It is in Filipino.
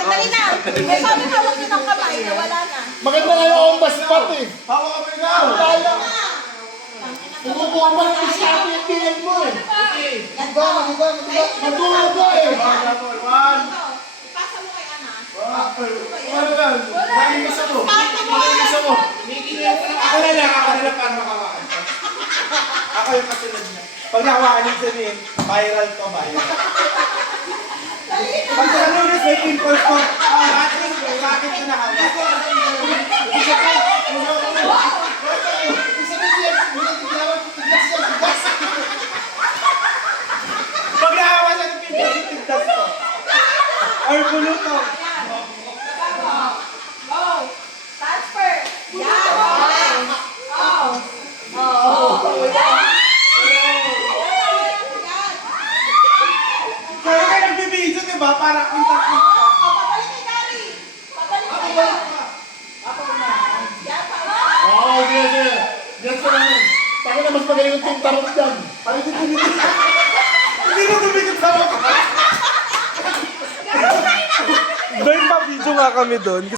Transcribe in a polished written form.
Dali na. Eh, sabi hawak niyo ng kamay, nawala na. Maganda nga yung on the spot eh. Hawak ka na! Wala. Pumubuha pa ng isyato yung tingin mo eh. Matulog ka eh. One. Ipasa mo kay Ana. Ano lang? Naiisa mo. Naiisa mo. Ako na lang para makawakan. Ako yung kasunod niya. Pag nakawakan yung sabihin, viral to, viral. Pag sa lunes, may impulse ko. Bakit ko nakawak? Pag nakawakan sa impulse, tigdas ko. Or buluto. Go. Transfer. Yan. Okay. Oh. Yan. Kaya kayo nagbibidyo, diba? Para kita-kita. Papalik kay Gary. Papalik sa'yo. Yan, papalik. Oo, sige, sige. Yan sa namin. Tako na mas magaling yung team tarot dyan. Parang hindi tumigil. Hindi na tumikit sa mukha. Doon pa video nga kami doon.